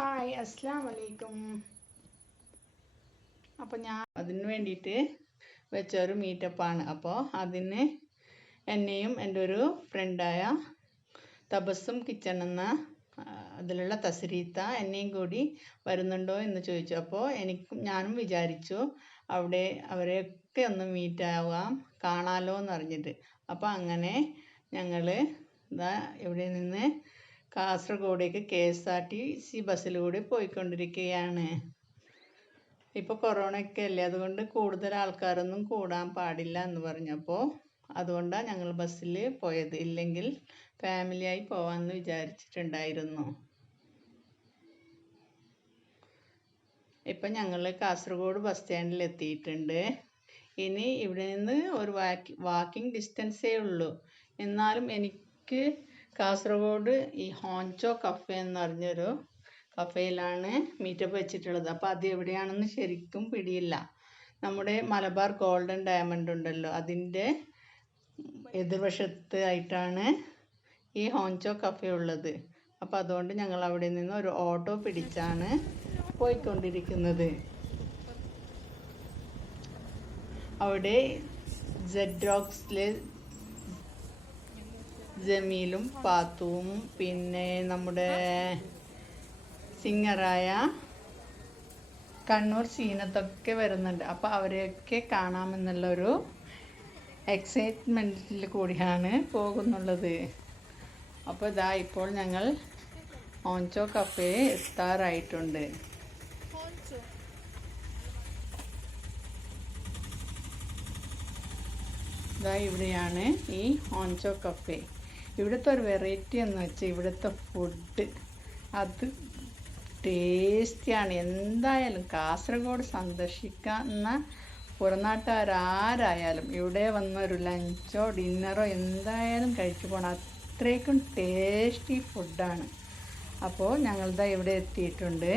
Hi അസ്സലാമു അലൈക്കും. അപ്പോൾ ഞാൻ അതിന് വേണ്ടിയിട്ട് വെച്ചൊരു മീറ്റപ്പാണ്. അപ്പോൾ അതിന് എന്നെയും എൻ്റെ ഒരു ഫ്രണ്ടായ തബസ്സും കിച്ചൺ എന്ന അതിലുള്ള തസ്രീത്ത എന്നെയും കൂടി വരുന്നുണ്ടോ എന്ന് ചോദിച്ചു. അപ്പോൾ ഞാനും വിചാരിച്ചു അവിടെ അവരെയൊക്കെ ഒന്ന് മീറ്റ് ആവാം, കാണാമല്ലോ എന്ന് പറഞ്ഞിട്ട്. അപ്പോൾ അങ്ങനെ ഞങ്ങൾ ഇവിടെ നിന്ന് കാസർഗോഡേക്ക് KSRTC ബസ്സിലൂടെ പോയിക്കൊണ്ടിരിക്കുകയാണ്. ഇപ്പോൾ കൊറോണയൊക്കെ അല്ലേ, അതുകൊണ്ട് കൂടുതൽ ആൾക്കാരൊന്നും കൂടാൻ പാടില്ല എന്ന് പറഞ്ഞപ്പോൾ അതുകൊണ്ടാണ് ഞങ്ങൾ ബസ്സിൽ പോയത്. ഇല്ലെങ്കിൽ ഫാമിലിയായി പോകാമെന്ന് വിചാരിച്ചിട്ടുണ്ടായിരുന്നു. ഇപ്പം ഞങ്ങൾ കാസർഗോഡ് ബസ് സ്റ്റാൻഡിൽ എത്തിയിട്ടുണ്ട്. ഇനി ഇവിടെ നിന്ന് ഒരു വാക്കിംഗ് ഡിസ്റ്റൻസേ ഉള്ളൂ. എന്നാലും എനിക്ക് കാസർഗോഡ് ഈ ഹോഞ്ചോ കഫേ എന്ന് പറഞ്ഞൊരു കഫേയിലാണ് മീറ്റപ്പ് വെച്ചിട്ടുള്ളത്. അപ്പോൾ അത് എവിടെയാണെന്ന് ശരിക്കും പിടിയില്ല. നമ്മുടെ മലബാർ ഗോൾഡൻ ഡയമണ്ട് ഉണ്ടല്ലോ, അതിൻ്റെ എതിർവശത്ത് ആയിട്ടാണ് ഈ ഹോഞ്ചോ കഫേ ഉള്ളത്. അപ്പോൾ അതുകൊണ്ട് ഞങ്ങൾ അവിടെ നിന്ന് ഒരു ഓട്ടോ പിടിച്ചാണ് പോയിക്കൊണ്ടിരിക്കുന്നത്. അവിടെ ZROXലെ ജമീലും പാത്തുവും പിന്നെ നമ്മുടെ സിംഗറായ കണ്ണൂർ സീനത്തൊക്കെ വരുന്നുണ്ട്. അപ്പോൾ അവരെയൊക്കെ കാണാമെന്നുള്ളൊരു എക്സൈറ്റ്മെൻറ്റിൽ കൂടിയാണ് പോകുന്നുള്ളത്. അപ്പോൾ ഇതാ ഇപ്പോൾ ഞങ്ങൾ ഹോഞ്ചോ കഫേ എത്താറായിട്ടുണ്ട്. ഇതാ ഇവിടെയാണ് ഈ ഹോഞ്ചോ കഫേ. ഇവിടുത്തെ ഒരു വെറൈറ്റി എന്ന് വെച്ചാൽ ഇവിടുത്തെ ഫുഡ് അത് ടേസ്റ്റിയാണ്. എന്തായാലും കാസർഗോഡ് സന്ദർശിക്കുന്ന പുറനാട്ടുകാരാരായാലും ഇവിടെ വന്നൊരു ലഞ്ചോ ഡിന്നറോ എന്തായാലും കഴിച്ചു പോകണം. അത്രയ്ക്കും ടേസ്റ്റി ഫുഡാണ്. അപ്പോൾ ഞങ്ങളിതാ ഇവിടെ എത്തിയിട്ടുണ്ട്.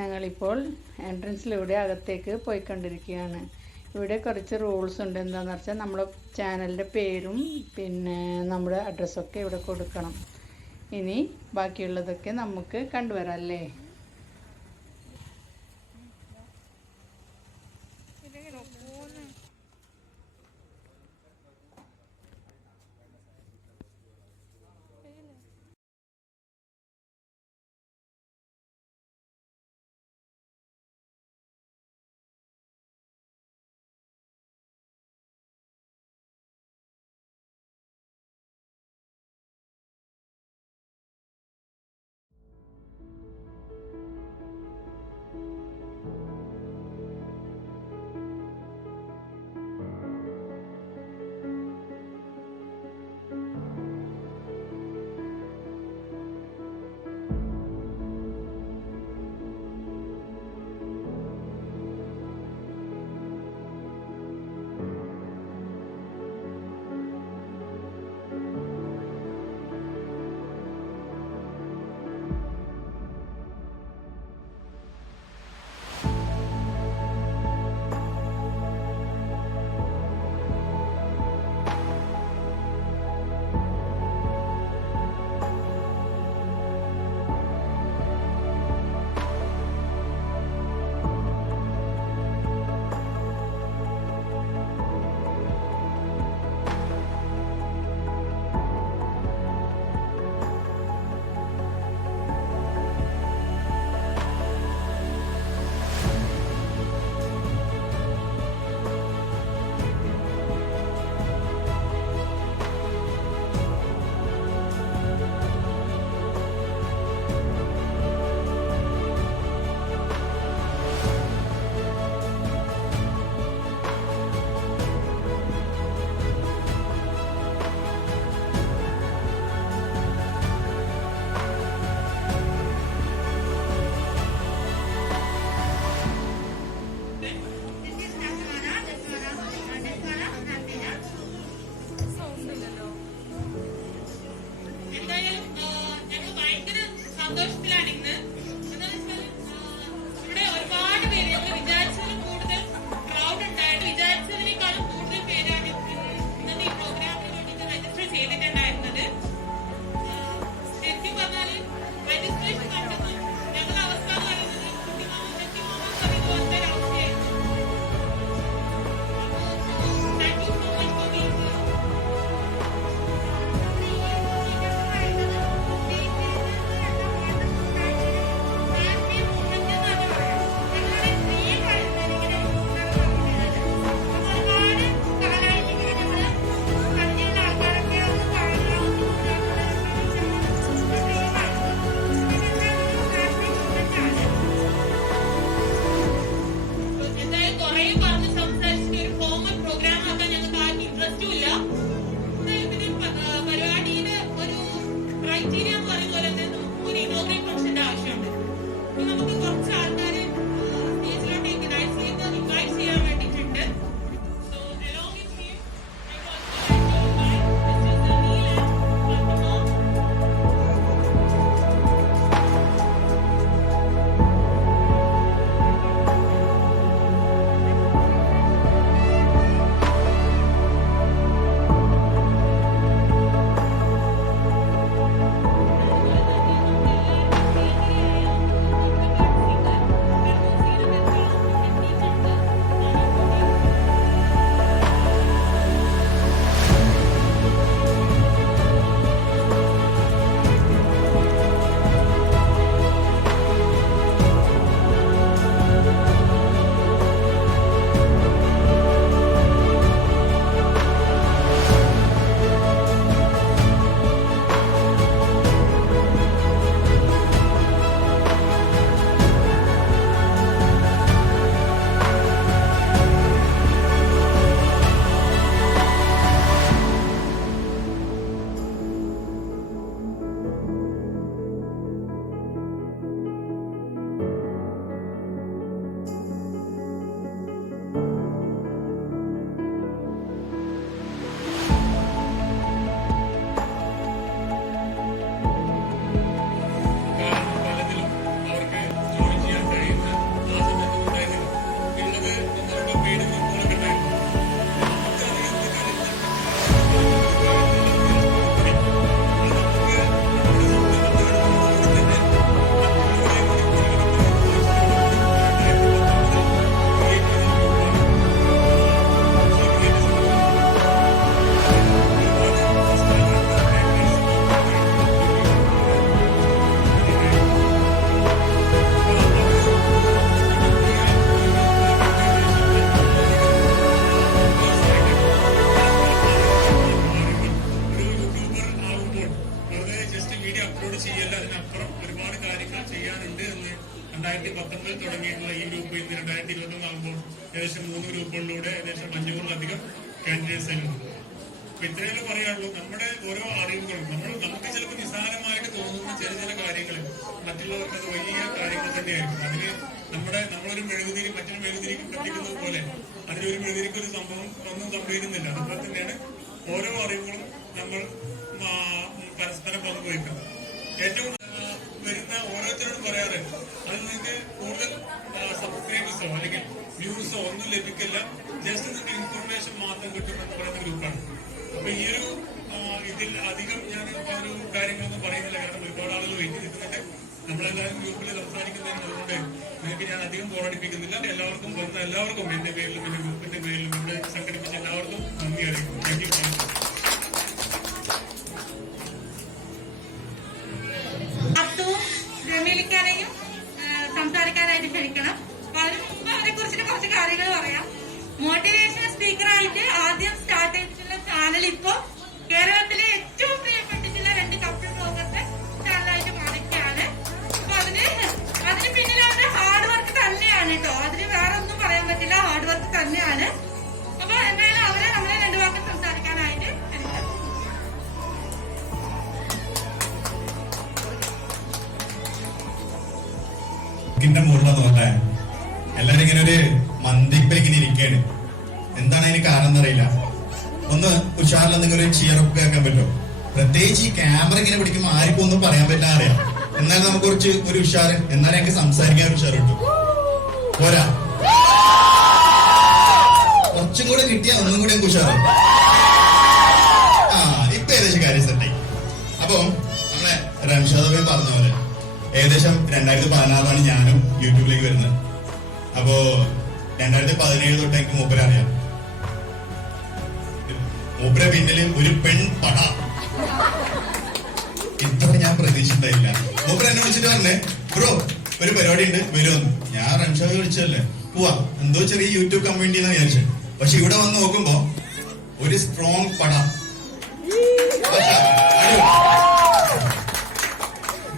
ഞങ്ങളിപ്പോൾ എൻട്രൻസിലൂടെ അകത്തേക്ക് പോയിക്കൊണ്ടിരിക്കുകയാണ്. ഇവിടെ കുറച്ച് റൂൾസ് ഉണ്ട്. എന്താണെന്ന് വെച്ചാൽ നമ്മുടെ ചാനലിൻ്റെ പേരും പിന്നെ നമ്മുടെ അഡ്രസ്സൊക്കെ ഇവിടെ കൊടുക്കണം. ഇനി ബാക്കിയുള്ളതൊക്കെ നമുക്ക് കണ്ടുവരാം അല്ലേ. സന്തോഷത്തിലാണ് ഇന്ന്. ഇവിടെ ഒരുപാട് പേര് ഞങ്ങൾ വിചാരിച്ചതിലും കൂടുതൽ ക്രൗഡ് ഉണ്ടായിട്ട് വിചാരിച്ചതിനേക്കാളും കൂടുതൽ പേരാണ് ഇന്നത്തെ ഈ പ്രോഗ്രാമിന് വേണ്ടിയിട്ട് രജിസ്റ്റർ ചെയ്തിട്ടുണ്ടായിരുന്നത്. ശരിക്കും പറഞ്ഞാൽ രജിസ്ട്രേഷൻ കണ്ടത് ചെയ്യല്ല, അതിനപ്പുറം ഒരുപാട് കാര്യങ്ങൾ ചെയ്യാനുണ്ട് എന്ന് 2019 തുടങ്ങിയിട്ടുള്ള ഈ ഗ്രൂപ്പ് ഇന്ന് 2021 ആകുമ്പോൾ ഏകദേശം 3 ഗ്രൂപ്പുകളിലൂടെ ഏകദേശം 500-ലധികം കാൻഡിഡേറ്റ്സ് അതിലുണ്ട്. അപ്പൊ ഇത്രയും പറയാനുള്ളൂ. നമ്മുടെ ഓരോ അറിവുകളും നമുക്ക് ചിലപ്പോൾ നിസ്സാരമായിട്ട് തോന്നുന്ന ചില കാര്യങ്ങൾ മറ്റുള്ളവർക്ക് അത് വലിയ കാര്യങ്ങൾ തന്നെയായിരിക്കും. അതിന് നമ്മളൊരു മെഴുകുതിരി മറ്റൊരു മെഴുകുതിരിക്ക് കത്തിക്കുന്നത് പോലെ അതിലൊരു മെഴുകുതിരിക്ക് ഒരു സംഭവം ഒന്നും സംഭവിക്കുന്നില്ല. അതുപോലെ തന്നെയാണ് ഓരോ അറിവുകളും നമ്മൾ പരസ്പരം പങ്കുവയ്ക്കാം. ഏറ്റവും വരുന്ന ഓരോരുത്തരോടും പറയാറ് അത് നിങ്ങൾക്ക് കൂടുതൽ സബ്സ്ക്രൈബേഴ്സോ അല്ലെങ്കിൽ വ്യൂസോ ഒന്നും ലഭിക്കില്ല, ജസ്റ്റ് നിങ്ങൾക്ക് ഇൻഫർമേഷൻ മാത്രം കിട്ടും എന്ന് പറയുന്ന ഗ്രൂപ്പാണ്. അപ്പൊ ഈ ഒരു ഇതിൽ അധികം ഞാൻ ഒരു കാര്യങ്ങളൊന്നും പറയുന്നില്ല, കാരണം ഒരുപാട് ആളുകൾ വെയിറ്റ് നിൽക്കുന്നുണ്ട്. നമ്മളെല്ലാവരും ഗ്രൂപ്പിൽ സംസാരിക്കുന്നതിന് അതുകൊണ്ട് നിങ്ങൾക്ക് ഞാൻ അധികം ബോറടിപ്പിക്കുന്നില്ല. എല്ലാവർക്കും വരുന്ന എല്ലാവർക്കും എന്റെ പേരിലും എന്റെ ഗ്രൂപ്പിന്റെ പേരിലും ഇവിടെ സംഘടിപ്പിച്ച എല്ലാവർക്കും നന്ദി അറിയിക്കും. Thank you. രമേലിക്കാനെയും സംസാരിക്കാനായിട്ട് ക്ഷണിക്കണം. അപ്പൊ അതിന് മുമ്പ് അവരെ കുറിച്ചിട്ട് കുറച്ച് കാര്യങ്ങൾ പറയാം. മോട്ടിവേഷണൽ സ്പീക്കറായിട്ട് ആദ്യം സ്റ്റാർട്ട് ചെയ്തിട്ടുള്ള ചാനൽ ഇപ്പോ കേരളത്തിലെ ഏറ്റവും പ്രിയപ്പെട്ടിട്ടുള്ള 2 കപ്പിൾ ബ്ലോഗേഴ്സ് ചാനലായിട്ട് മാറിക്കുകയാണ്. അപ്പൊ അതിന് പിന്നിൽ അവരുടെ ഹാർഡ് വർക്ക് തന്നെയാണ് കേട്ടോ. അതിന് വേറെ ഒന്നും പറയാൻ പറ്റില്ല, ഹാർഡ് വർക്ക് തന്നെയാണ്. അപ്പൊ എന്തായാലും അവരെ നമ്മളെ 2 വാക്ക് സംസാരിക്കാനായിട്ട് ക്ഷണിക്കാം. ിന്റെ മുകളിലെന്ന് പറഞ്ഞാൽ എല്ലാരും ഇങ്ങനെ ഒരു മന്ദിപ്പിൽ ഇങ്ങനെ ഇരിക്കുകയാണ്. എന്താണ് അതിന് കാരണം എന്നറിയില്ല. ഒന്ന് ഉഷാറിൽ എന്തെങ്കിലും ഒരു ചിയറപ്പ് കേൾക്കാൻ പറ്റുമോ? പ്രത്യേകിച്ച് ഈ ക്യാമറ ഇങ്ങനെ പിടിക്കുമ്പോൾ ആർക്കും ഒന്നും പറയാൻ പറ്റില്ല അറിയാം. എന്നാലും നമുക്ക് കുറച്ച് ഒരു ഉഷാറ്, എന്നാലും എനിക്ക് സംസാരിക്കാൻ ഒരു ഉഷാർ കിട്ടും. പോരാ, കുറച്ചും കൂടെ കിട്ടിയാൽ ഒന്നും കൂടെ ഉഷാറ്. ഇപ്പൊ ഏകദേശം കാര്യം സെറ്റായി. അപ്പൊ നമ്മളെ റംഷാദ് പറഞ്ഞ പോലെ ഏകദേശം 2016 ഞാനും യൂട്യൂബിലേക്ക് വരുന്നത്. അപ്പോ 2017 തൊട്ട് എനിക്ക് മൂപ്പരെ അറിയാം. മൂപ്പരെ പിന്നില് ഒരു പെൺ പട. ഇത്ര ഞാൻ പ്രതീക്ഷിച്ചിട്ടില്ല. മൂപ്പര എന്നെ വിളിച്ചിട്ട് പറഞ്ഞേ, ബ്രോ ഒരു പരിപാടി ഉണ്ട് വരുമെന്ന്. ഞാൻ റംഷാദ് വിളിച്ചല്ലേ, പോവാ, എന്തോ ചെറിയ യൂട്യൂബ് കമ്മ്യൂണിറ്റി എന്ന് വിചാരിച്ചു. പക്ഷെ ഇവിടെ വന്ന് നോക്കുമ്പോ ഒരു സ്ട്രോങ് പട.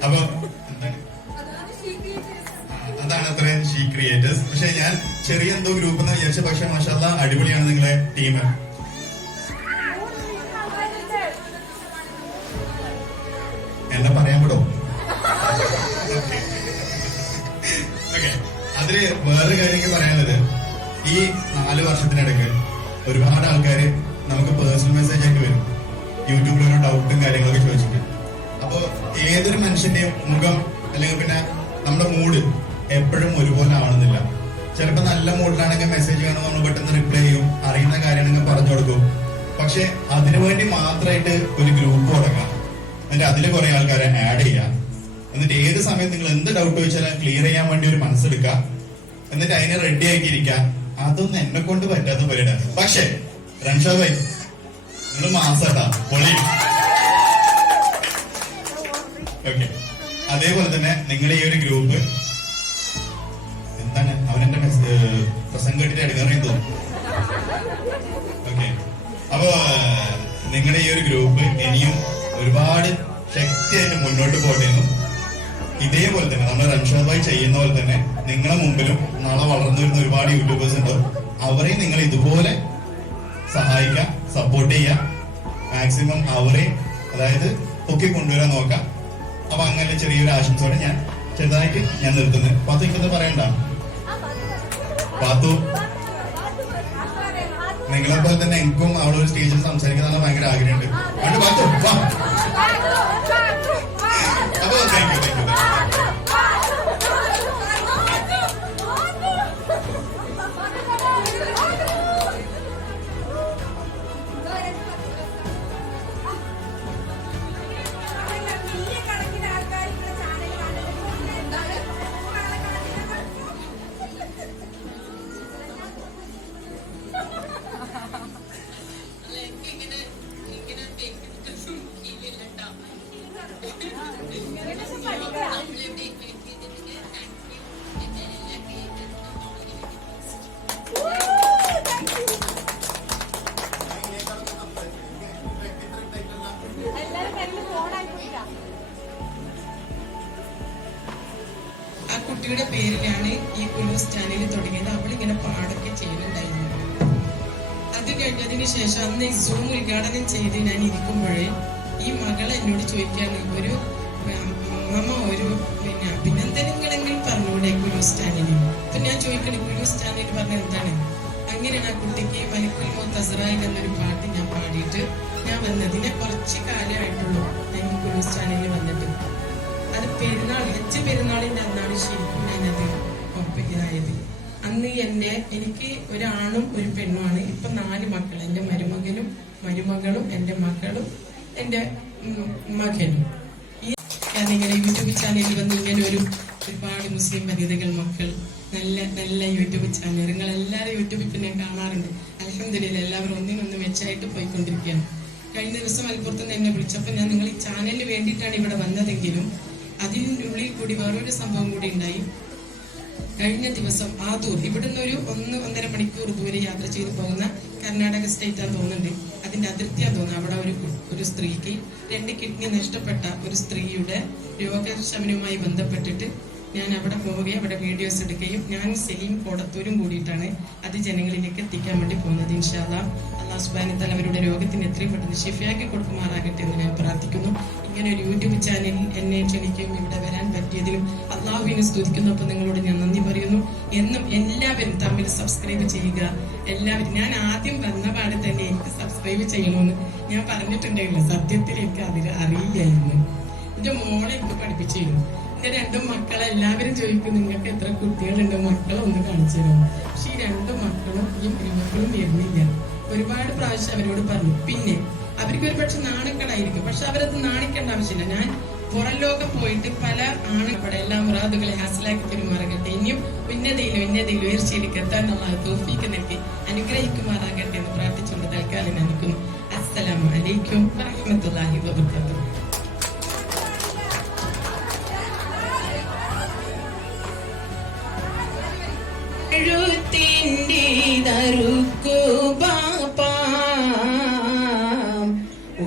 അപ്പൊ അതാണ് അത്രയും ഷീ ക്രിയേറ്റേഴ്സ്. പക്ഷെ ഞാൻ ചെറിയ എന്തോ ഗ്രൂപ്പ് എന്ന് വിചാരിച്ച, പക്ഷെ മാഷാല്ലാ അടിപൊളിയാണ് നിങ്ങളെ ടീം. എന്നെ പറയാൻ വിടോ? ഓക്കെ, അതില് വേറൊരു കാര്യം പറയാനുള്ളത്, ഈ 4 വർഷത്തിനിടയ്ക്ക് ഒരുപാട് ആൾക്കാര് നമുക്ക് പേഴ്സണൽ മെസ്സേജ് ആയിട്ട് വരും, യൂട്യൂബിൽ ഓരോ ഡൗട്ടും കാര്യങ്ങളൊക്കെ ചോദിച്ചിട്ട്. അപ്പൊ ഏതൊരു മനുഷ്യന്റെയും മുഖം അല്ലെങ്കിൽ പിന്നെ നമ്മുടെ മൂഡ് എപ്പോഴും ഒരുപോലെ ആവുന്നില്ല. ചിലപ്പോ നല്ല മൂഡിലാണെങ്കിൽ മെസ്സേജ് വേണം, നമ്മൾ പെട്ടെന്ന് റിപ്ലൈ ചെയ്യും, അറിയുന്ന കാര്യമാണെങ്കിൽ പറഞ്ഞു കൊടുക്കും. പക്ഷെ അതിനുവേണ്ടി മാത്രമായിട്ട് ഒരു ഗ്രൂപ്പ് തുടങ്ങാം, എന്നിട്ട് അതിൽ കുറെ ആൾക്കാരെ ആഡ് ചെയ്യാം, എന്നിട്ട് ഏത് സമയത്ത് നിങ്ങൾ എന്ത് ഡൗട്ട് ചോദിച്ചാലും ക്ലിയർ ചെയ്യാൻ വേണ്ടി ഒരു മനസ്സെടുക്കുക, എന്നിട്ട് അതിനെ റെഡി ആക്കിയിരിക്കാം. അതൊന്നും എന്നെ കൊണ്ട് പറ്റാത്ത പരിപാടിയാണ്. പക്ഷെ റംഷാദ് ഭായി നിങ്ങൾ മാസാട്ടാ പൊളി. ഓക്കെ, അതേപോലെ തന്നെ നിങ്ങൾ ഈ ഒരു ഗ്രൂപ്പ് എന്താണ് അവനെന്റെ പ്രസംഗം കേട്ടിട്ട് എടുക്കാറേന്ന് തോന്നുന്നു. ഓക്കെ, അപ്പൊ നിങ്ങളുടെ ഈ ഒരു ഗ്രൂപ്പ് ഇനിയും ഒരുപാട് ശക്തിയായിട്ട് മുന്നോട്ട് പോകേണ്ടിയിരുന്നു. ഇതേപോലെ തന്നെ നമ്മൾ റംഷാദ് ഭായി ചെയ്യുന്ന പോലെ തന്നെ നിങ്ങളെ മുമ്പിലും നാളെ വളർന്നു വരുന്ന ഒരുപാട് യൂട്യൂബേഴ്സ് ഉണ്ടാവും. അവരെയും നിങ്ങൾ ഇതുപോലെ സഹായിക്കാം, സപ്പോർട്ട് ചെയ്യാം, മാക്സിമം അവരെയും അതായത് പൊക്കി കൊണ്ടുവരാൻ നോക്കാം. അപ്പൊ അങ്ങനെ ചെറിയൊരു ആശംസയോടെ ഞാൻ ചെറുതായിട്ട് ഞാൻ നിർത്തുന്നത്. പാത്തു ഇപ്പൊ പറയണ്ട. പാത്തു നിങ്ങളെ പോലെ തന്നെ എനിക്കും അവളൊരു സ്റ്റേജിൽ സംസാരിക്കാൻ ഭയങ്കര ആഗ്രഹമുണ്ട്. അതുകൊണ്ട് പാത്തു വാ. അപ്പൊ താങ്ക് യു. കുട്ടിയുടെ പേരിലാണ് ഈ കുലൂസ് ചാനൽ തുടങ്ങിയത്. അവളിങ്ങനെ പാടൊക്കെ ചെയ്യുന്നുണ്ടായിരുന്നു. അത് കഴിഞ്ഞതിന് ശേഷം അന്ന് സൂം ഉദ്ഘാടനം ചെയ്ത് ഞാൻ ഇരിക്കുമ്പോഴേ ഈ മകളെ എന്നോട് ചോദിക്കാണ്, ഒരു അമ്മ ഒരു പിന്നെന്തെങ്കിലും പറഞ്ഞൂടെ കുലൂസ് ചാനലിൽ. അപ്പൊ ഞാൻ ചോദിക്കണേ കുലൂസ് ചാനൽ പറഞ്ഞ എന്താണ്? അങ്ങനെയാണ് ആ കുട്ടിക്ക് മലക്കുൽ മുത്തസറായി എന്നൊരു പാട്ട് ഞാൻ പാടിയിട്ട് ഞാൻ വന്നതിനെ കുറച്ച് കാലമായിട്ടുള്ളൂ ഞാൻ ഈ കുലൂസ് ചാനലിൽ വന്നിട്ട്. അത് പെരുന്നാൾ ഹജ്ജ് പെരുന്നാളിന്റെ അന്നാണ് ശരിക്കും ഞാനത് ഇതായത്. അന്ന് എനിക്ക് ഒരാണും ഒരു പെണ്ണുമാണ്. ഇപ്പൊ 4 മക്കൾ, എന്റെ മരുമകളും എന്റെ മക്കളും എന്റെ മകനും. ഞാനിങ്ങനെ യൂട്യൂബ് ചാനലിൽ വന്ന് ഇങ്ങനെ ഒരുപാട് മുസ്ലിം വനിതകൾ മക്കൾ നല്ല നല്ല യൂട്യൂബ് ചാനൽ നിങ്ങൾ എല്ലാവരും യൂട്യൂബിൽ പിന്നെ കാണാറുണ്ട്. അൽഹംദുലില്ലാ എല്ലാവരും ഒന്നിനൊന്ന് മെച്ചമായിട്ട് പോയിക്കൊണ്ടിരിക്കുകയാണ്. കഴിഞ്ഞ ദിവസം മലപ്പുറത്ത് എന്നെ വിളിച്ചപ്പോൾ ഞാൻ നിങ്ങൾ ഈ ചാനലിന് വേണ്ടിയിട്ടാണ് ഇവിടെ വന്നതെങ്കിലും അതിനുള്ളിൽ കൂടി വേറൊരു സംഭവം കൂടി ഉണ്ടായി. കഴിഞ്ഞ ദിവസം ആദൂർ ഇവിടുന്ന് ഒരു 1-1.5 മണിക്കൂർ ദൂരെ യാത്ര ചെയ്ത് പോകുന്ന കർണാടക സ്റ്റേറ്റാന്ന് തോന്നുന്നുണ്ട്, അതിന്റെ അതിർത്തിയാന്ന് തോന്നുന്നു. അവിടെ ഒരു സ്ത്രീക്ക് 2 കിഡ്നി നഷ്ടപ്പെട്ട ഒരു സ്ത്രീയുടെ രോഗശമനവുമായി ബന്ധപ്പെട്ടിട്ട് ഞാൻ അവിടെ പോവുകയും അവിടെ വീഡിയോസ് എടുക്കുകയും ഞാൻ സലീം കോടത്തൂരും കൂടിയിട്ടാണ് അത് ജനങ്ങളിലേക്ക് എത്തിക്കാൻ വേണ്ടി പോകുന്നത്. ഇൻഷാ അല്ലാഹ് അല്ലാഹു സുബ്ഹാനഹു വ തആല അവരുടെ രോഗത്തിന് എത്രയും പെട്ടെന്ന് ശിഫയാക്കി കൊടുക്കുമാറാകട്ടെ എന്ന് ഞാൻ പ്രാർത്ഥിക്കുന്നു. ഇങ്ങനെ ഒരു യൂട്യൂബ് ചാനലിൽ എന്നെ ക്ഷണിക്കുകയും ഇവിടെ വരാൻ പറ്റിയതിലും അള്ളാഹുവിനെ സ്തുതിക്കുന്നപ്പോൾ നിങ്ങളോട് ഞാൻ നന്ദി പറയുന്നു. എന്നും എല്ലാവരും തമ്മിൽ സബ്സ്ക്രൈബ് ചെയ്യുക. എല്ലാവരും ഞാൻ ആദ്യം വന്ന പാടെ തന്നെ എനിക്ക് സബ്സ്ക്രൈബ് ചെയ്യണമെന്ന് ഞാൻ പറഞ്ഞിട്ടുണ്ടായില്ല. സത്യത്തിൽ എനിക്ക് അതിൽ അറിയില്ലായിരുന്നു. എന്റെ മോളെ എനിക്ക് പഠിപ്പിച്ചിരുന്നു. എന്റെ 2 മക്കളെ എല്ലാവരും ചോദിക്കും നിങ്ങൾക്ക് എത്ര കുട്ടികളുണ്ട്, മക്കളെ ഒന്ന് കാണിച്ചു തരുമോ? പക്ഷെ ഈ 2 മക്കളും ഈ മക്കളും വരുന്നില്ല. ഒരുപാട് പ്രാവശ്യം അവരോട് പറഞ്ഞു. പിന്നെ അവർക്ക് ഒരു പക്ഷെ നാണക്കേടായിരിക്കും, പക്ഷെ അവരത് നാണിക്കേണ്ട ആവശ്യമില്ല. ഞാൻ പുറം ലോകം പോയിട്ട് പല ആണുങ്ങളുടെ എല്ലാ മുറാദുകളെ ഹാസിലാക്കി പെരുമാറട്ടെ. ഇനിയും ഉന്നതിയിലും ഉയർച്ചയിലേക്ക് എത്താനുള്ള തൗഫീഖ് നൽകി അനുഗ്രഹിക്കുമാറാകട്ടെ എന്ന് പ്രാർത്ഥിച്ചുകൊണ്ട് തൽക്കാലം എനിക്കും അസ്സലാമു അലൈക്കും വറഹ്മത്തുള്ളാഹി വബറകാതുഹു.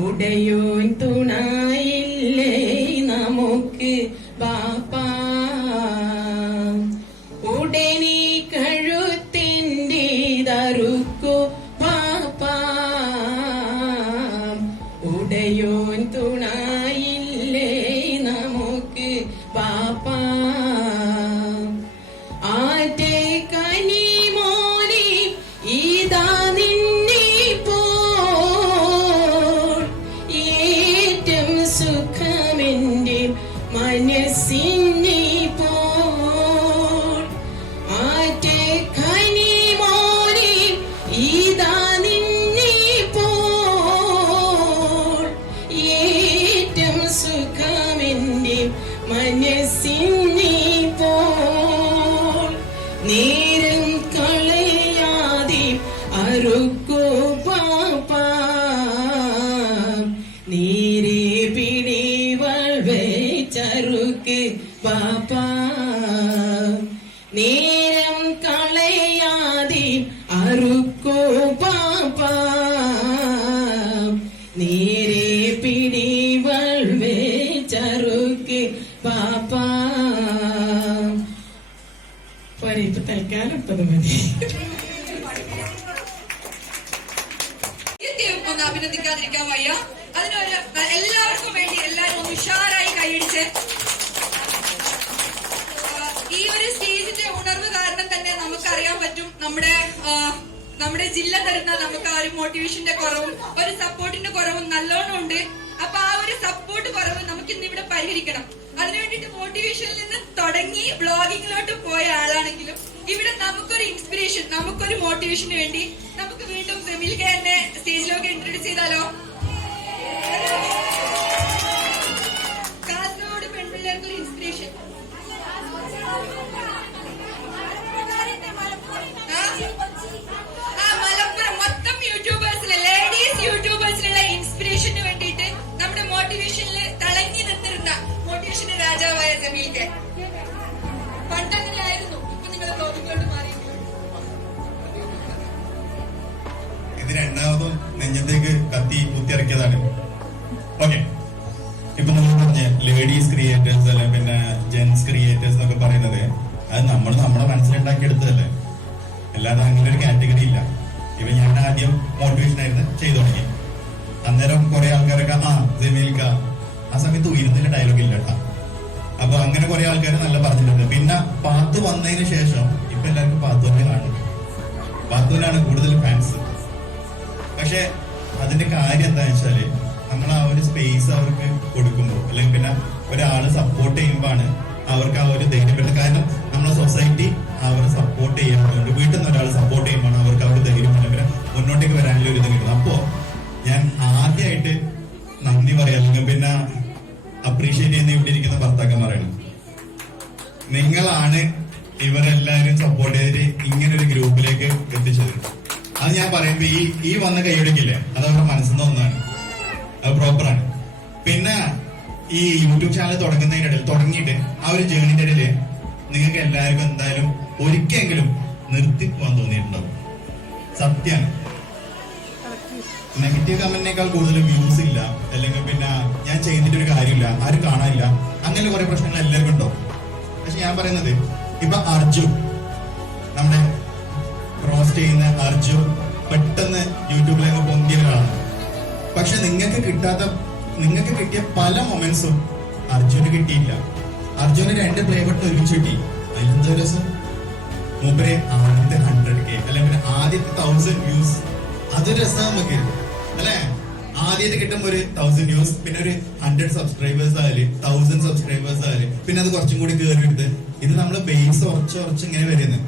ഉടയോൻ തുണയില്ലേ നമുക്ക് ബാപ്പാ, ഉടനെ കഴുത്തിൻ്റെ തറുക്കു ബാപ്പാ, ഉടയോൻ തുണയില്ലേ നമുക്ക് ബാപ്പാ. മനസ്സിനെ പോൽ ആറ്റേ കനിമോനെ ഇതാ നിന്നെ പോൽ ഏറ്റം സുഖമെന്റെ മനസ്സിനെ പോൽ നേരം കളയാതെ അറുക്കോ പാപ്പാ, നീരെ പിടിവൾ ചറുക്ക് പാപ്പാ, നേരം കളയാതെ അറുക്കോ പാപ്പാ, നേരെ പിടിവൾ ചറുക്ക് പാപ്പാ. പോരെ, ഇപ്പൊ തൽക്കാലം ഇപ്പത് മതി. ഒന്ന് അഭിനന്ദിക്കാതിരിക്കാൻ വയ്യ. അതിനൊരു എല്ലാവർക്കും വേണ്ടി എല്ലാവരും ഒന്ന് ഉഷാറായി കൈയടിച്ച്. ഈ ഒരു സ്റ്റേജിന്റെ ഉണർവ് കാരണം തന്നെ നമുക്കറിയാൻ പറ്റും നമ്മുടെ ജില്ല തരുന്ന നമുക്ക് ആ ഒരു മോട്ടിവേഷന്റെ കുറവും ഒരു സപ്പോർട്ടിന്റെ കുറവും നല്ലോണം ഉണ്ട്. അപ്പൊ ആ ഒരു സപ്പോർട്ട് കുറവ് നമുക്ക് ഇന്ന് ഇവിടെ പരിഹരിക്കണം. അതിനുവേണ്ടിട്ട് മോട്ടിവേഷനിൽ നിന്ന് തുടങ്ങി ബ്ലോഗിങ്ങിലോട്ട് പോയ ആളാണെങ്കിലും ഇവിടെ നമുക്കൊരു ഇൻസ്പിറേഷൻ, നമുക്കൊരു മോട്ടിവേഷന് വേണ്ടി നമുക്ക് വീണ്ടും ഫെമിലിക്ക് എന്നെ സ്റ്റേജിലൊക്കെ ഇൻട്രൊഡ്യൂസ് ചെയ്താലോ? കാസർഗോഡ് പെൺപിള്ളേർക്കൊരു ഇൻസ്പിറേഷൻ. മലപ്പുറം മൊത്തം യൂട്യൂബേഴ്സിലെ ലേഡീസ് യൂട്യൂബേഴ്സിനുള്ള ഇൻസ്പിറേഷന് വേണ്ടിയിട്ട് നമ്മുടെ മോട്ടിവേഷനിൽ തിളങ്ങി നിന്നിരുന്ന മോട്ടിവേഷന്റെ രാജാവായ ജമീൽക്ക് പണ്ടങ്ങനെയായിരുന്നു. ഇപ്പൊ നിങ്ങൾ ബ്ലോഗിലോട്ട് മാറി. ഇത് രണ്ടാമതും നെഞ്ഞത്തേക്ക് കത്തി കുത്തിയിറക്കിയതാണ്. ഓക്കെ, ഇപ്പൊ നമ്മൾ പറഞ്ഞ ലേഡീസ് ക്രിയേറ്റേഴ്സ് അല്ലെ പിന്നെ ജെന്റ്സ് ക്രിയേറ്റേഴ്സ് എന്നൊക്കെ പറയുന്നത് അത് നമ്മൾ നമ്മുടെ മനസ്സിലുണ്ടാക്കിയെടുത്തതല്ലേ, അല്ലാതെ അങ്ങനെ ഒരു കാറ്റഗറി ഇല്ല. ഇവ ഞാൻ ആദ്യം മോട്ടിവേഷൻ ആയിരുന്നു ചെയ്തു തുടങ്ങി. അന്നേരം കുറെ ആൾക്കാരൊക്കെ ജമീൽക്ക ആ സമയത്ത് ഉയർന്നില്ല ഡയലോഗ് ഇല്ല കേട്ടാ. അപ്പൊ അങ്ങനെ കുറെ ആൾക്കാർ നല്ല പറഞ്ഞിട്ടുണ്ട്. പിന്നെ പാത്തു വന്നതിന് ശേഷം ഇപ്പൊ എല്ലാവർക്കും പാത്തുവിനെ കാണും, പാത്തുവിനാണ് കൂടുതൽ ഫാൻസ്. പക്ഷെ അതിന്റെ കാര്യം എന്താ വെച്ചാല് നമ്മൾ ആ ഒരു സ്പേസ് അവർക്ക് കൊടുക്കുമ്പോൾ, അല്ലെങ്കിൽ പിന്നെ ഒരാള് സപ്പോർട്ട് ചെയ്യുമ്പോഴാണ് അവർക്ക് ആ ഒരു ധൈര്യം. കാരണം നമ്മളെ സൊസൈറ്റി അവരെ സപ്പോർട്ട് ചെയ്യാറുണ്ട്. വീട്ടിൽ നിന്ന് ഒരാൾ സപ്പോർട്ട് ചെയ്യുമ്പോൾ അവർക്ക് ആ ഒരു ധൈര്യം പിന്നെ മുന്നോട്ടേക്ക് വരാനുള്ള ഒരു ഇത് കിട്ടും. അപ്പോ ഞാൻ ആദ്യമായിട്ട് നന്ദി പറയാം, അല്ലെങ്കിൽ പിന്നെ അപ്രീഷിയേറ്റ് ചെയ്യുന്ന ഇവിടെ ഇരിക്കുന്ന ഭർത്താക്കന്മാരാണ്. നിങ്ങളാണ് ഇവരെല്ലാരും സപ്പോർട്ട് ചെയ്തിട്ട് ഇങ്ങനെ ഒരു ഗ്രൂപ്പിലേക്ക് എത്തിച്ചത്. അത് ഞാൻ പറയുമ്പോ ഈ വന്ന കൈയടക്കില്ലേ, അത് അവരുടെ മനസ്സിൽ നിന്ന് ഒന്നാണ്, അത് പ്രോപ്പറാണ്. പിന്നെ ഈ യൂട്യൂബ് ചാനൽ തുടങ്ങുന്നതിനിടയിൽ തുടങ്ങിയിട്ട് ആ ഒരു ജേണിന്റെ ഇടയില് നിങ്ങൾക്ക് എല്ലാവർക്കും എന്തായാലും ഒരിക്കലെങ്കിലും നിർത്തി പോകാൻ തോന്നിയിട്ടുണ്ടാവും. സത്യമാണ്. നെഗറ്റീവ് കമന്റിനേക്കാൾ കൂടുതൽ വ്യൂസ് ഇല്ല, അല്ലെങ്കിൽ പിന്നെ ഞാൻ ചെയ്തിട്ട് ഒരു കാര്യമില്ല, ആരും കാണാനില്ല, അങ്ങനെ കുറെ പ്രശ്നങ്ങൾ എല്ലാവർക്കും ഉണ്ടാവും. പക്ഷെ ഞാൻ പറയുന്നത് ഇപ്പൊ അർജുൻ, നമ്മുടെ റോസ്റ്റ് ചെയ്യുന്ന അർജുൻ പെട്ടെന്ന് യൂട്യൂബിലേക്ക് പൊന്തിയ ഒരാളാണ്. പക്ഷെ നിങ്ങൾക്ക് കിട്ടിയ പല മൊമെന്റ്സും അർജുന് കിട്ടിയില്ല. അർജുന് 2 പ്ലേബട്ട് ഒരുമിച്ച് കിട്ടി. അതിലെന്താ രസം? മൂപ്പരെ ആദ്യത്തെ 100K അല്ലെങ്കിൽ ആദ്യത്തെ 1000 വ്യൂസ്, അതൊരു രസം നമുക്ക് അല്ലെ. ആദ്യമായിട്ട് കിട്ടുമ്പോ ഒരു 1000 വ്യൂസ്, പിന്നെ ഒരു 100 സബ്സ്ക്രൈബേഴ്സ് ആയാല്, 1000 സബ്സ്ക്രൈബേഴ്സ് ആയാല്, പിന്നെ അത് കുറച്ചും കൂടി കയറിയെടുത്ത് ഇത് നമ്മള് ബേസ് ഉറച്ച് ഇങ്ങനെ വരുന്നത്.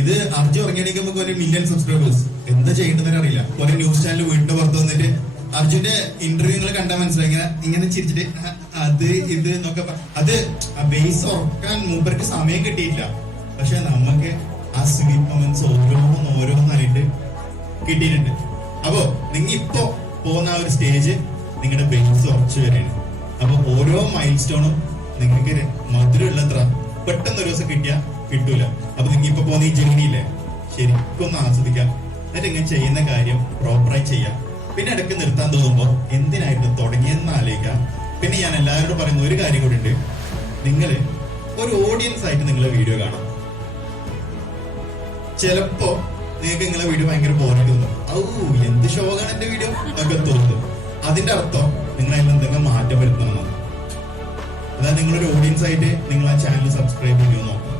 ഇത് അർജുൻ ഇറങ്ങിയെടുക്കുമ്പോ ഒരു 1,000,000 സബ്സ്ക്രൈബേഴ്സ്, എന്താ ചെയ്യേണ്ടതെന്ന് അറിയില്ല. കുറെ ന്യൂസ് ചാനൽ വീടിന്റെ പുറത്ത് വന്നിട്ട് അർജുന്റെ ഇന്റർവ്യൂ നിങ്ങൾ കണ്ടാൽ മനസ്സിലായി, ഇങ്ങനെ ചിരിച്ചിട്ട് അത് ഇത് എന്നൊക്കെ. അത് ബേസ് ഉറക്കാൻ മൂപ്പർക്ക് സമയം കിട്ടിയില്ല. പക്ഷെ നമുക്ക് ആ സ്വീറ്റ് മൊമെന്റ്സ് ഓരോന്നായിട്ട് കിട്ടിയിട്ടുണ്ട്. അപ്പോ നിങ്ങൾ ഇപ്പോ പോകുന്ന ആ ഒരു സ്റ്റേജ് നിങ്ങളുടെ ബേസ് ഉറച്ചു വരെയാണ്. അപ്പൊ ഓരോ മൈൽ സ്റ്റോണും നിങ്ങൾക്ക് മധുരമുള്ളത്ര പെട്ടെന്ന് ഒരു ദിവസം കിട്ടൂല. അപ്പൊ നിങ്ങൾ ഇപ്പൊ പോകുന്ന ഈ ജേണിയില്ലേ ശരിക്കും ഒന്ന് ആസ്വദിക്കാം. എന്നിട്ട് ഇങ്ങനെ ചെയ്യുന്ന കാര്യം പ്രോപ്പറായി ചെയ്യാം. പിന്നെ ഇടയ്ക്ക് നിർത്താൻ തോന്നുമ്പോ എന്തിനായിരുന്നു തുടങ്ങിയെന്ന് ആലോചിക്കാം. പിന്നെ ഞാൻ എല്ലാവരോടും പറയുന്ന ഒരു കാര്യം കൂടി ഉണ്ട്, നിങ്ങൾ ഒരു ഓഡിയൻസ് ആയിട്ട് നിങ്ങളെ വീഡിയോ കാണാം. ചിലപ്പോ നിങ്ങൾക്ക് നിങ്ങളെ വീഡിയോ ഭയങ്കര ബോറായിട്ട് തോന്നും, എന്ത് ഷോകാണ് എന്റെ വീഡിയോ ഒക്കെ തോന്നും. അതിന്റെ അർത്ഥം നിങ്ങൾ അതിൽ എന്തെങ്കിലും മാറ്റം വരുത്തണം. അതായത് നിങ്ങളൊരു ഓഡിയൻസ് ആയിട്ട് നിങ്ങൾ ആ ചാനൽ സബ്സ്ക്രൈബ് ചെയ്യുമോ നോക്കണം.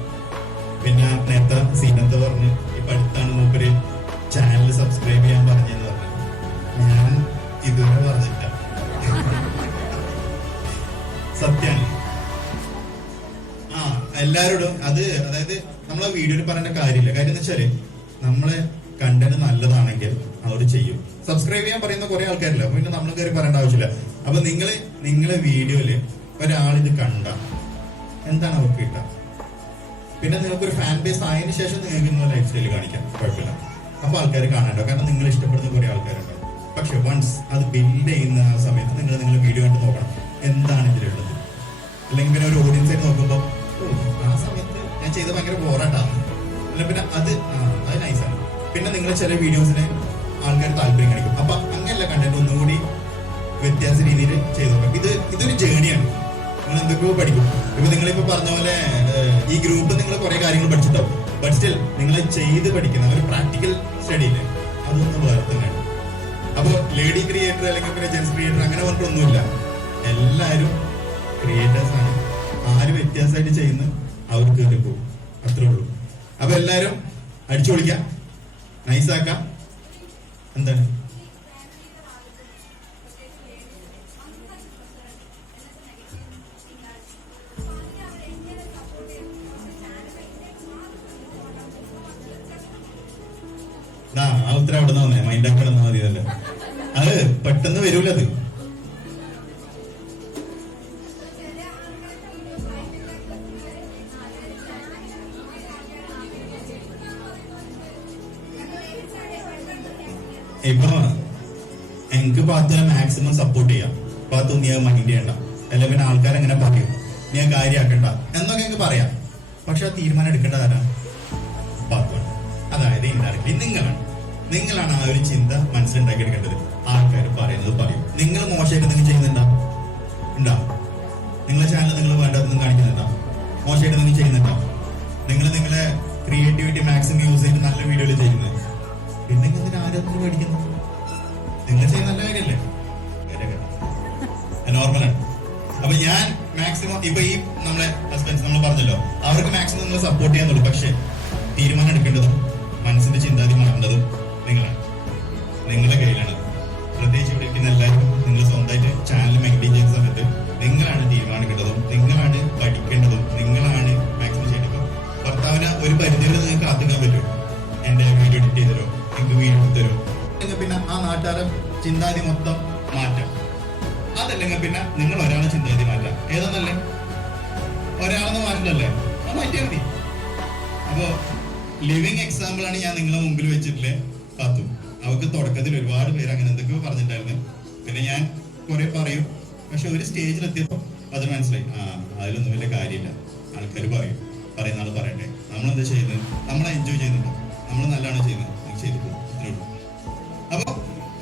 പിന്നെ നേരത്തെ സീനത്ത് പറഞ്ഞ് ഇപ്പൊ അടുത്താണ് മൂപ്പര് ചാനൽ സബ്സ്ക്രൈബ് ചെയ്യാൻ പറഞ്ഞെന്ന് പറഞ്ഞു. ഞാൻ ഇതുവരെ പറഞ്ഞില്ല, സത്യാണ്. എല്ലാരോടും അതായത് നമ്മളെ വീഡിയോയിൽ പറയേണ്ട കാര്യമില്ല. കാര്യം എന്ന് വെച്ചാല് നമ്മളെ കണ്ടന്റ് നല്ലതാണെങ്കിൽ അവർ ചെയ്യും. സബ്സ്ക്രൈബ് ചെയ്യാൻ പറയുന്ന കുറെ ആൾക്കാരില്ല, അപ്പൊ പിന്നെ നമ്മൾ കയറി പറയേണ്ട ആവശ്യമില്ല. അപ്പൊ നിങ്ങളെ വീഡിയോയില് ഒരാളിത് കണ്ട എന്താണ് അവർക്ക് കിട്ടുക? പിന്നെ നിങ്ങൾക്കൊരു ഫാൻ ബേസ് ആയതിനു ശേഷം നിങ്ങൾക്ക് നിങ്ങളെ ലൈഫ് സ്റ്റൈൽ കാണിക്കാം, കുഴപ്പമില്ല. അപ്പൊ ആൾക്കാർ കാണാണ്ടോ, കാരണം നിങ്ങൾ ഇഷ്ടപ്പെടുന്ന കുറെ ആൾക്കാരുണ്ടാവും. പക്ഷെ വൺസ് അത് ബിൽഡ് ചെയ്യുന്ന ആ സമയത്ത് നിങ്ങൾ വീഡിയോ കണ്ട് നോക്കണം എന്താണ് ഇതിലുള്ളത്. അല്ലെങ്കിൽ പിന്നെ ഒരു ഓഡിയൻസ് ആയിട്ട് നോക്കുമ്പോൾ ആ സമയത്ത് ഞാൻ ചെയ്ത് ഭയങ്കര ബോറായിട്ടാണ്, അല്ല പിന്നെ അത് നൈസാണ്. പിന്നെ നിങ്ങൾ ചില വീഡിയോസിന് ആൾക്കാർ താല്പര്യം കാണിക്കും. അപ്പൊ അങ്ങനെയല്ല കണ്ടന്റ് ഒന്നുകൂടി വ്യത്യാസ രീതിയിൽ ചെയ്തു നോക്കാം. ഇതൊരു ജേണിയാണ്. നിങ്ങൾ എന്തൊക്കെയോ പഠിക്കും. ഇപ്പൊ നിങ്ങളിപ്പോ പറഞ്ഞ പോലെ ഈ ഗ്രൂപ്പ് നിങ്ങൾ കുറെ കാര്യങ്ങൾ പഠിച്ചിട്ടുണ്ടാവും. ബട്ട് സ്റ്റിൽ നിങ്ങൾ ചെയ്ത് പഠിക്കുന്ന ഒരു പ്രാക്ടിക്കൽ സ്റ്റഡിയില്ലേ, അതൊന്നും വേറെ തന്നെയാണ്. അപ്പൊ ലേഡി ക്രിയേറ്റർ അല്ലെങ്കിൽ പിന്നെ ജെൻസ് ക്രിയേറ്റർ അങ്ങനെ പറഞ്ഞിട്ടൊന്നുമില്ല. എല്ലാവരും ക്രിയേറ്റേഴ്സ് ആണ്. ആര് വ്യത്യാസമായിട്ട് ചെയ്യുന്ന അവർക്ക് കയറി പോകും, അത്രേ ഉള്ളൂ. അപ്പൊ എല്ലാരും അടിച്ചു പൊളിക്കാം, നൈസാക്കാം. എന്താണ് ആ ഉത്തരം അവിടെ നിന്ന് വന്നേ, മൈൻഡാക്കി കിടന്നാൽ മതി. അതല്ലേ, അത് പെട്ടെന്ന് വരൂലത്. ഇപ്പൊ എനിക്ക് പാത്തുവിനെ മാക്സിമം സപ്പോർട്ട് ചെയ്യാം. പാത്തു നീ മൈൻഡ് ചെയ്യണ്ട, അല്ലെ പിന്നെ ആൾക്കാർ എങ്ങനെ പറയും, നീ കാര്യമാക്കണ്ട എന്നൊക്കെ എനിക്ക് പറയാം. പക്ഷെ ആ തീരുമാനം എടുക്കേണ്ടതാരാ? പാത്തുവാണ്. അതായത് ഇൻഡയറക്ട്ലി നിങ്ങളാണ് ആ ഒരു ചിന്ത മനസ്സിലുണ്ടാക്കി എടുക്കേണ്ടത്. ആൾക്കാർ പറയുന്നത് പറയും. നിങ്ങൾ മോശമായിട്ട് നിങ്ങൾ ചെയ്യുന്നുണ്ടോ? നിങ്ങളെ ചാനൽ നിങ്ങൾ വേണ്ടതൊന്നും കാണിക്കുന്നുണ്ടോ? മോശമായിട്ട് നിങ്ങൾ ചെയ്യുന്നുണ്ടോ? നിങ്ങൾ നിങ്ങളെ ക്രിയേറ്റിവിറ്റി മാക്സിമം യൂസ് ചെയ്ത് നല്ല വീഡിയോകൾ ചെയ്യുന്നത്. പിന്നെ എന്തിനാ ആരും പഠിക്കുന്നത്? നിങ്ങൾ ചെയ്യുന്ന നല്ല കാര്യമല്ലേ? നോർമലാണ്. അപ്പൊ ഞാൻ മാക്സിമം ഇപ്പൊ ഈ നമ്മളെ ഹസ്ബൻഡ്സ് നമ്മൾ പറഞ്ഞല്ലോ, അവർക്ക് മാക്സിമം നിങ്ങൾ സപ്പോർട്ട് ചെയ്യാന്നുള്ളൂ. പക്ഷെ തീരുമാനം എടുക്കേണ്ടതും മനസ്സിന്റെ ചിന്താതി മാറേണ്ടതും നിങ്ങളാണ്, നിങ്ങളുടെ കയ്യിലാണ്. പ്രത്യേകിച്ച് ഇവിടെ ഇരിക്കുന്ന എല്ലാവരും നിങ്ങൾ സ്വന്തമായിട്ട് ചാനൽ മെയിൻറ്റെയിൻ ചെയ്യുന്ന സമയത്ത് നിങ്ങളാണ് തീരുമാനം എടുക്കേണ്ടതും, നിങ്ങളാണ് പഠിക്കേണ്ടതും, നിങ്ങളാണ് മാക്സിമം ചെയ്യേണ്ടത്. ഭർത്താവിന് ഒരു പരിധിവരെ നിങ്ങൾക്ക് കാത്തിക്കാൻ പറ്റും. എന്റെ വീഡിയോ എഡിറ്റ് ചെയ്തരോ, നിങ്ങൾക്ക് വീഡിയോ എടുത്തരോ. പിന്നെ ആ നാട്ടുകാരെ ചിന്താതി മൊത്തം മാറ്റാം. അതല്ലെങ്കിൽ പിന്നെ നിങ്ങൾ ഒരാളെ ചിന്താതി മാറ്റാം. ഏതാന്നല്ലേ? ഒരാളെന്ന് മാറ്റണ്ടല്ലേ, അത് മാറ്റിയാൽ മതി. അപ്പോ ലിവിങ് എക്സാമ്പിൾ ആണ് ഞാൻ നിങ്ങളെ മുമ്പിൽ വെച്ചിട്ടില്ലേ പാത്തു. അവർക്ക് തുടക്കത്തിൽ ഒരുപാട് പേര് അങ്ങനെ എന്തൊക്കെയോ പറഞ്ഞിട്ടുണ്ടായിരുന്നു. പിന്നെ ഞാൻ കുറെ പറയും, പക്ഷെ ഒരു സ്റ്റേജിലെത്തിയപ്പോൾ അത് മനസ്സിലായി, അതിലൊന്നും വലിയ കാര്യമില്ല. ആൾക്കാർ പറയുന്ന ആൾ പറയട്ടെ. നമ്മളെന്താ ചെയ്യുന്നത്? നമ്മൾ എൻജോയ് ചെയ്യുന്നുണ്ടോ? നമ്മൾ നല്ലതാണ് ചെയ്യുന്നത്, ചെയ്തു പോകും. ഇത്രേ ഉള്ളൂ. അപ്പോൾ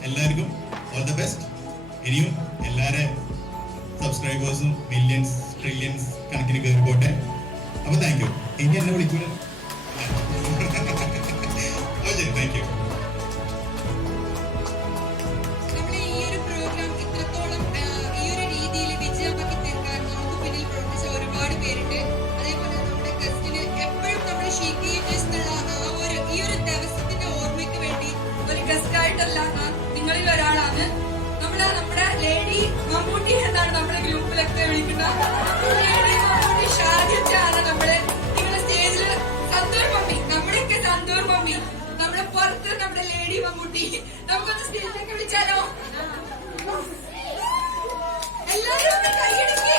എല്ലാവർക്കും ഓൾ ദ ബെസ്റ്റ്. ഇനിയും എല്ലാവരെ സബ്സ്ക്രൈബേഴ്സും മില്യൺസ് ട്രില്യൺസ് കണക്കിന് കയറി പോട്ടെ. അപ്പൊ താങ്ക് യു. ഇനി എന്നെ വിളിക്കൂല. Thank you. നമ്മുടെ ഈ ഒരു പ്രോഗ്രാം ഇത്രത്തോളം ഈ ഒരു രീതിയിൽ വിജയമാക്കി തീർക്കാൻ നമുക്ക് പിന്നിൽ പ്രവർത്തിച്ച ഒരുപാട് പേരുണ്ട്. അതേപോലെ നമ്മുടെ ഗസ്റ്റിന് എപ്പോഴും നമ്മുടെ ഷീക്കി എന്നുള്ള ഈ ഒരു ദിവസത്തിന്റെ ഓർമ്മയ്ക്ക് വേണ്ടി ഒരു ഗസ്റ്റ് ആയിട്ടല്ല, നിങ്ങളിൽ ഒരാളാണ്. നമ്മുടെ ലേഡി മമ്മൂട്ടി എന്നാണ് നമ്മുടെ ഗ്രൂപ്പിലൊക്കെ വിളിക്കുന്നത്. ലേഡി മമ്മൂട്ടി ഷാജിച്ചാണ് നിങ്ങളുടെ സ്റ്റേജില് സന്തൂർ മമ്മി, നമ്മുടെയൊക്കെ സന്തൂർ മമ്മി, നമ്മുടെ പുറത്ത് നമ്മുടെ ലേഡി മമ്മൂട്ടി. നമുക്കൊന്ന് സ്റ്റേജിലേക്ക് വിളിച്ചാലോ? എല്ലാവരും ഒന്ന് കൈയടിക്കേ.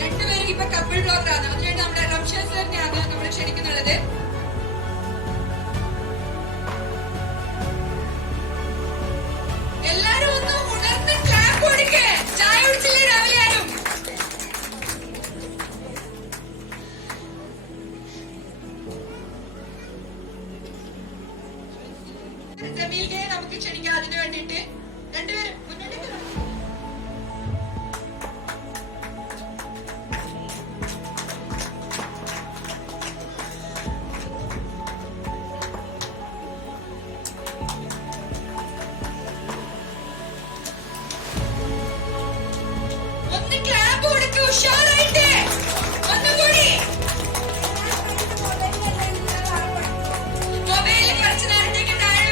രണ്ടുപേരും ഇപ്പൊ കപ്പിൾ ബ്ലോഗറാണ്. അതിനുവേണ്ടി നമ്മുടെ റംഷാ സാറിനെയാണ് നമ്മൾ ക്ഷണിക്കുന്നുള്ളത്. എല്ലാരും ഒന്ന് ഉണർന്ന് ക്ലാപ്പ് കൊടുക്കേ. ചായ കുടിച്ചില്ലേ രാവിലെ ആരും? ജമീലിനെ നമുക്ക് ക്ഷണിക്കാം. അതിനു വേണ്ടിയിട്ട് രണ്ടുപേരും മുന്നോട്ടേക്ക് ഉഷാറായിട്ട് ഒന്നുകൂടി മൊബൈലിൽ കുറച്ച് നേരത്തേക്ക് താഴെ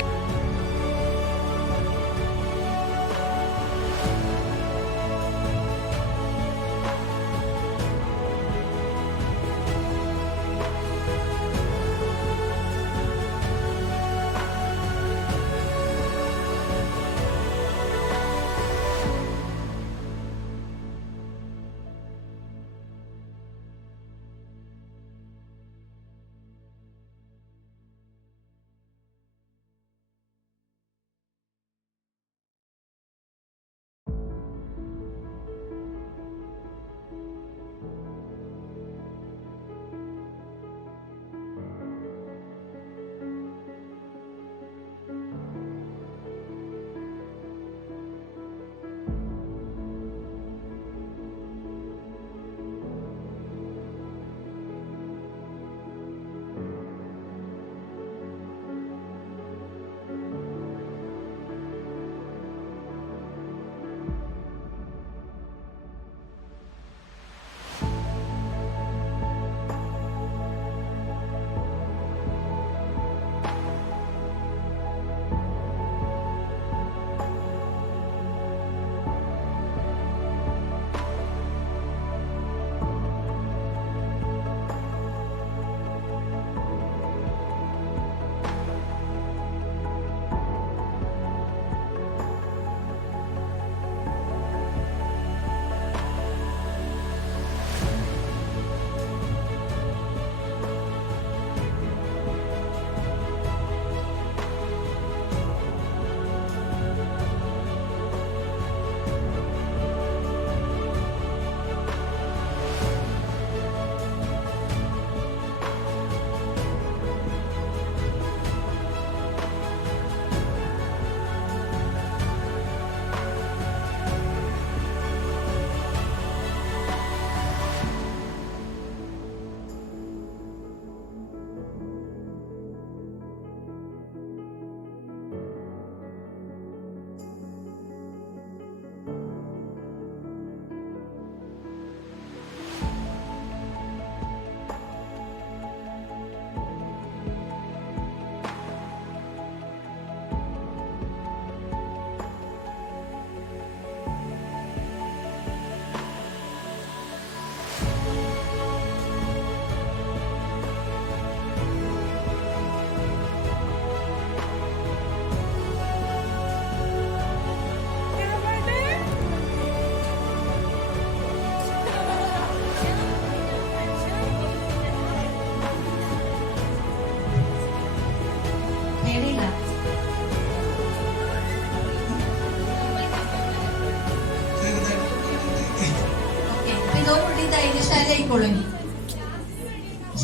മനസ്സിലായിക്കോളൂ.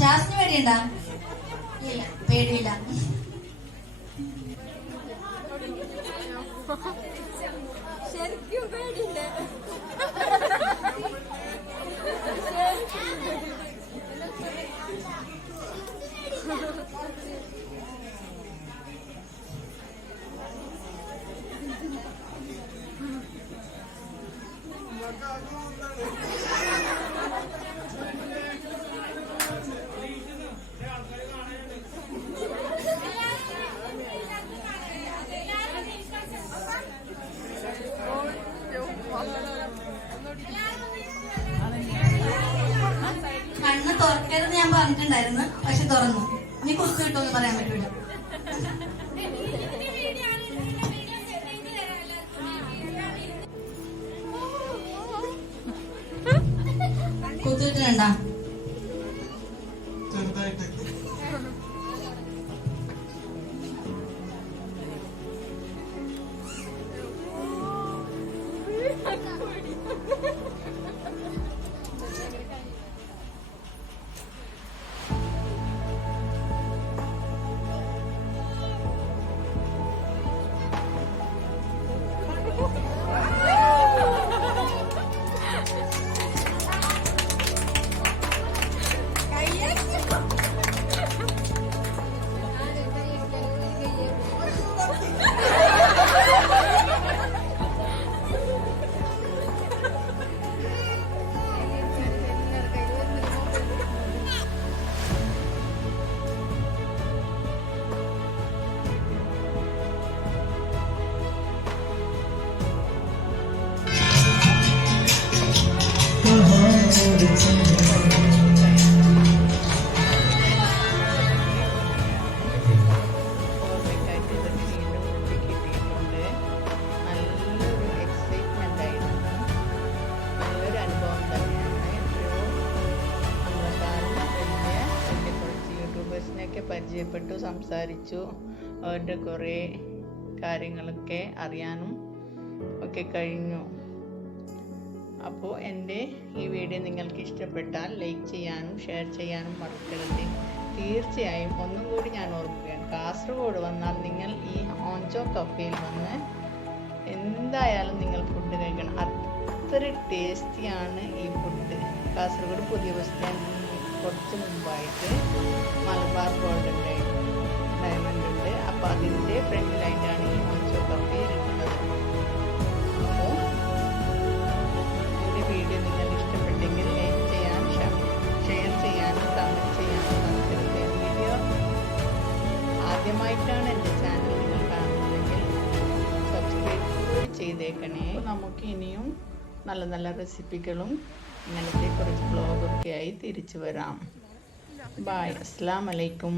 ശാസ്ത്രം പേടിയുണ്ടാ? ഇല്ല, പേടിയില്ല. ശരിക്കും പേടിയില്ല. കണ്ണ് തുറക്കരുത് ഞാൻ പറഞ്ഞിട്ടുണ്ടായിരുന്നു, പക്ഷെ തുറന്നു. ഇനി കുറിച്ച് കിട്ടുമെന്ന് പറയാൻ പറ്റൂല. കുത്തിട്ടുണ്ടാ? ചെറുതായിട്ട് ഓർമ്മയ്ക്കായിട്ട് ഇതൊക്കെ വീണ്ടും കിട്ടിയിട്ടുണ്ട്. നല്ലൊരു എക്സൈറ്റ്മെന്റ് ആയിരുന്നു. നല്ലൊരു അനുഭവം തന്നെയാണ്. എത്രയോ നമ്മളെക്കാളും വലിയ കുറച്ച് യൂട്യൂബേഴ്സിനെയൊക്കെ പരിചയപ്പെട്ടു, സംസാരിച്ചു. അവരുടെ കുറേ കാര്യങ്ങളൊക്കെ അറിയാനും ഒക്കെ കഴിഞ്ഞു. അപ്പോൾ എൻ്റെ ഈ വീഡിയോ നിങ്ങൾക്ക് ഇഷ്ടപ്പെട്ടാൽ ലൈക്ക് ചെയ്യാനും ഷെയർ ചെയ്യാനും മറക്കരുത്. തീർച്ചയായും ഒന്നും കൂടി ഞാൻ ഓർക്കുകയാണ്, കാസർഗോഡ് വന്നാൽ നിങ്ങൾ ഈ ഓഞ്ചോ കഫേയിൽ വന്ന് എന്തായാലും നിങ്ങൾ ഫുഡ് കഴിക്കണം. അത്ര ടേസ്റ്റിയാണ് ഈ ഫുഡ്. കാസർഗോഡ് പുതിയ ബസ് സ്റ്റാൻഡിൽ കുറച്ച് മുമ്പായിട്ട് മലബാർ ഗോൾഡൻ ഡയമണ്ട് ഉണ്ട്. അപ്പോൾ അതിൻ്റെ ഫ്രണ്ടിലായിട്ടാണ് ഈ ഓഞ്ചോ കഫേ ഇരിക്കുന്നത്. അപ്പോൾ എൻ്റെ വീഡിയോ നിങ്ങൾ ഇഷ്ടപ്പെട്ടെങ്കിൽ ലൈക്ക് ചെയ്യാനും ഷെയർ ചെയ്യാനും കമൻറ്റ് ചെയ്യാനും മറക്കരുത്. വീഡിയോ ആദ്യമായിട്ടാണ് എൻ്റെ ചാനൽ നിങ്ങൾ കാണുന്നതെങ്കിൽ സബ്സ്ക്രൈബ് ചെയ്തേക്കണേ. നമുക്ക് ഇനിയും നല്ല നല്ല റെസിപ്പികളും ഇങ്ങനത്തെ കുറച്ച് വ്ലോഗൊക്കെ ആയി തിരിച്ചു വരാം. ബായ്, അസ്സലാമു അലൈക്കും.